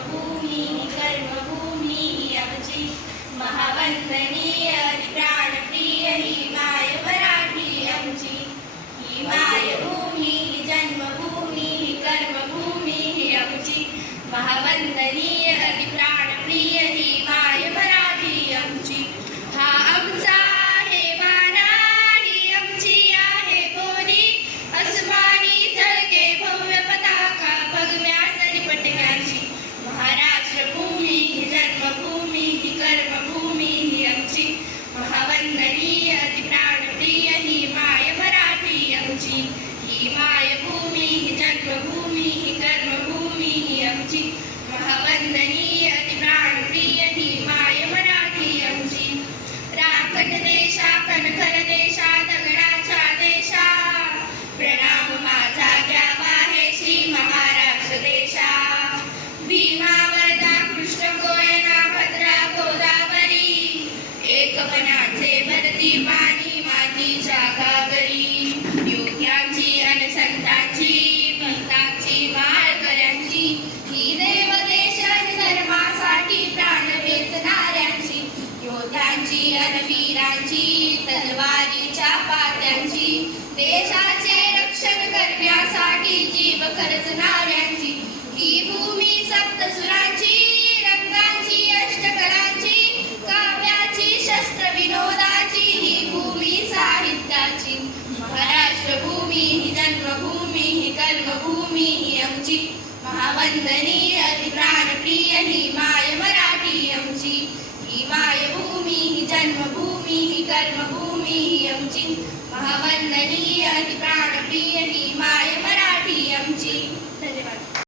कर्मभूमि कर्मभूमि अभिजित महावंदनीय प्राणप्रिय ही माय मराठी आमची ही मायभूमी जन्मभूमी कर्मभूमी अभिजित महावंदनीय teaching तलवारीच्या पात्यांची देशाचे रक्षण करण्यासाठी जीव खर्चणाऱ्यांची ही भूमी सप्तसुरांची रंगांची अष्टकलांची काव्याची शस्त्र विनोदाची ही भूमी साहित्याची. महाराष्ट्र भूमी ही जन्मभूमी ही कर्मभूमी ही आमची महावंदनीय ही ही माय मराठी 啊，拜